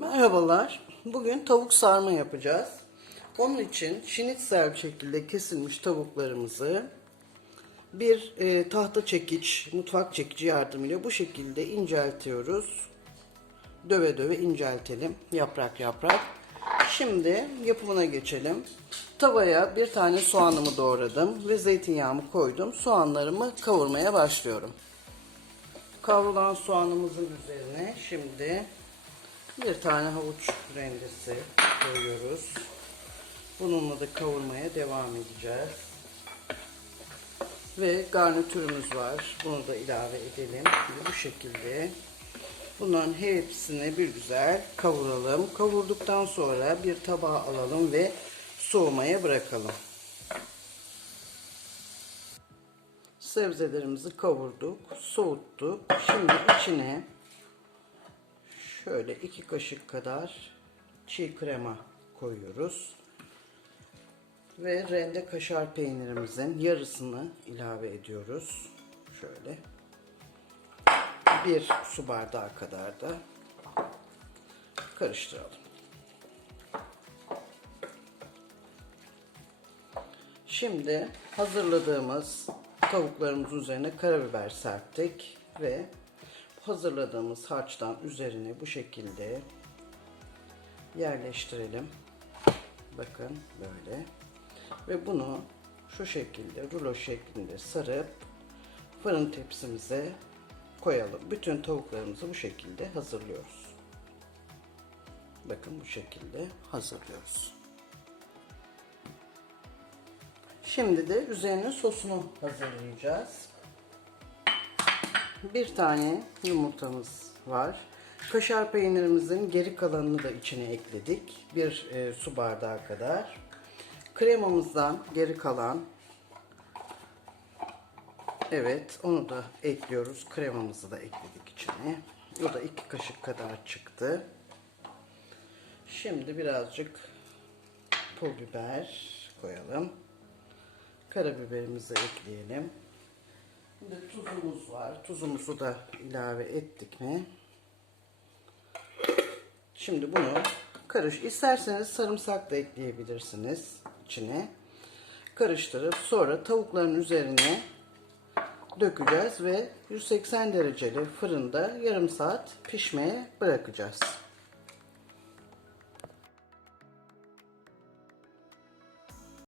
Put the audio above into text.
Merhabalar. Bugün tavuk sarma yapacağız. Onun için şinitsel şekilde kesilmiş tavuklarımızı bir e, tahta çekiç, mutfak çekici yardımıyla bu şekilde inceltiyoruz. Döve döve inceltelim yaprak yaprak. Şimdi yapımına geçelim. Tavaya bir tane soğanımı doğradım ve zeytinyağımı koydum. Soğanlarımı kavurmaya başlıyorum. Kavrulan soğanımızın üzerine şimdi bir tane havuç rendesi koyuyoruz. Bununla da kavurmaya devam edeceğiz. Ve garnitürümüz var. Bunu da ilave edelim. Ve bu şekilde bunların hepsini bir güzel kavuralım. Kavurduktan sonra bir tabağa alalım ve soğumaya bırakalım. Sebzelerimizi kavurduk, soğuttuk. Şimdi içine şöyle iki kaşık kadar çiğ krema koyuyoruz. Ve rende kaşar peynirimizin yarısını ilave ediyoruz. Şöyle. Bir su bardağı kadar da karıştıralım. Şimdi hazırladığımız tavuklarımızın üzerine karabiber serptik ve hazırladığımız harçtan üzerine bu şekilde yerleştirelim. Bakın böyle. Ve bunu şu şekilde rulo şeklinde sarıp fırın tepsimize koyalım. Bütün tavuklarımızı bu şekilde hazırlıyoruz. Bakın bu şekilde hazırlıyoruz. Şimdi de üzerine sosunu hazırlayacağız. Bir tane yumurtamız var. Kaşar peynirimizin geri kalanını da içine ekledik. Bir e, su bardağı kadar. Kremamızdan geri kalan Evet onu da ekliyoruz. Kremamızı da ekledik içine. O da iki kaşık kadar çıktı. Şimdi birazcık pul biber koyalım. Karabiberimizi ekleyelim. Şimdi tuzumuz var. Tuzumuzu da ilave ettik mi? Şimdi bunu karış. İsterseniz sarımsak da ekleyebilirsiniz içine. Karıştırıp sonra tavukların üzerine dökeceğiz ve 180 dereceli fırında yarım saat pişmeye bırakacağız.